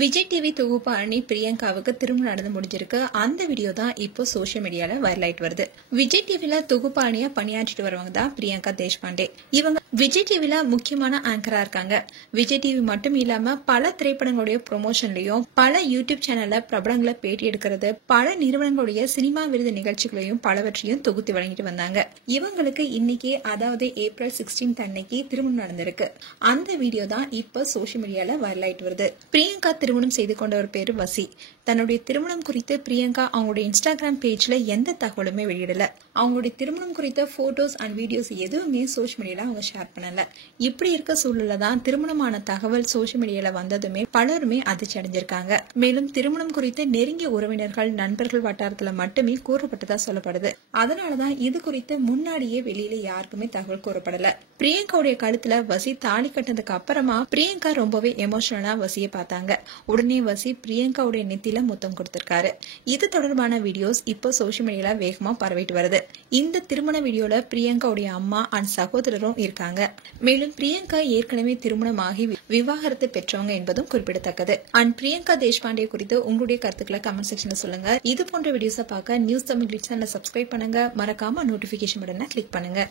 Vijay TV தொகுப்பாளி பிரியங்காவுக்கு திருமணம் நடந்து முடிஞ்சிருக்கு. அந்த வீடியோ தான் இப்போ சோசியல் மீடியால வைரல் ஆயிட்டு வருது. விஜய் டிவில தொகுப்பாளியா பணியாற்றிட்டு வரவங்க தான் பிரியங்கா தேஷ்பாண்டே. இவங்க விஜய் டிவில முக்கியமான ஆங்கரா இருக்காங்க. விஜய் டிவி மட்டும் இல்லாம பல திரைப்படங்களுடைய ப்ரொமோஷன்லயும், பல யூடியூப் சேனல்ல பிரபலங்களை பேட்டி எடுக்கிறது, பல நிறுவனங்களுடைய சினிமா விருது நிகழ்ச்சிகளையும் பலவற்றையும் தொகுத்து வழங்கிட்டு வந்தாங்க. இவங்களுக்கு இன்னைக்கு, அதாவது ஏப்ரல் 16 அன்னைக்கு திருமணம் நடந்திருக்கு. அந்த வீடியோ தான் இப்ப சோசியல் மீடியால வைரல் ஆயிட்டு வருது. பிரியங்கா திருமணம் செய்து கொண்டவர் பேரு வசி. தன்னுடைய திருமணம் குறித்து பிரியங்கா அவங்களுடைய இன்ஸ்டாகிராம் பேஜ்ல எந்த தகவலுமே வெளியிடல. அவங்களுடைய திருமணம் குறித்த போட்டோஸ் அண்ட் வீடியோஸ் எதுவுமே சோசியல் மீடியால அவங்க ஷேர் பண்ணல. இப்படி இருக்க சூழல்ல தான் திருமணமான தகவல் சோசியல் மீடியால வந்ததுமே பலருமே அதிர்ச்சி அடைஞ்சிருக்காங்க. மேலும் திருமணம் குறித்து நெருங்கிய உறவினர்கள், நண்பர்கள் வட்டாரத்துல மட்டுமே கூறப்பட்டதா சொல்லப்படுது. அதனாலதான் இது குறித்து முன்னாடியே வெளியில யாருக்குமே தகவல் கூறப்படல. பிரியங்காவுடைய கழுத்துல வசி தாலி கட்டினதுக்கு அப்புறமா பிரியங்கா ரொம்பவே எமோஷனலா வசியை பார்த்தாங்க. உடனே வசி பிரியங்காவுடைய நெத்தியில முத்தம் கொடுத்திருக்காரு. இது தொடர்பான வீடியோஸ் இப்போ சோசியல் மீடியால வேகமா பரவிட்டு வருது. இந்த திருமண வீடியோல பிரியங்காவுடைய அம்மா அண்ட் சகோதரரும் இருக்காங்க. மேலும் பிரியங்கா ஏற்கனவே திருமணமாகி விவாகரத்து பெற்றவங்க என்பதும் குறிப்பிடத்தக்கது. அண்ட் பிரியங்கா தேஷ்பாண்டே குறித்து உங்களுடைய கருத்துக்களை கமெண்ட் செக்ஷன்ல சொல்லுங்க. இது போன்ற வீடியோஸை பார்க்க நியூஸ் தமிழ் சேனலை சப்ஸ்கிரைப் பண்ணுங்க. மறக்காம நோட்டிபிகேஷன் பட்டனை கிளிக் பண்ணுங்க.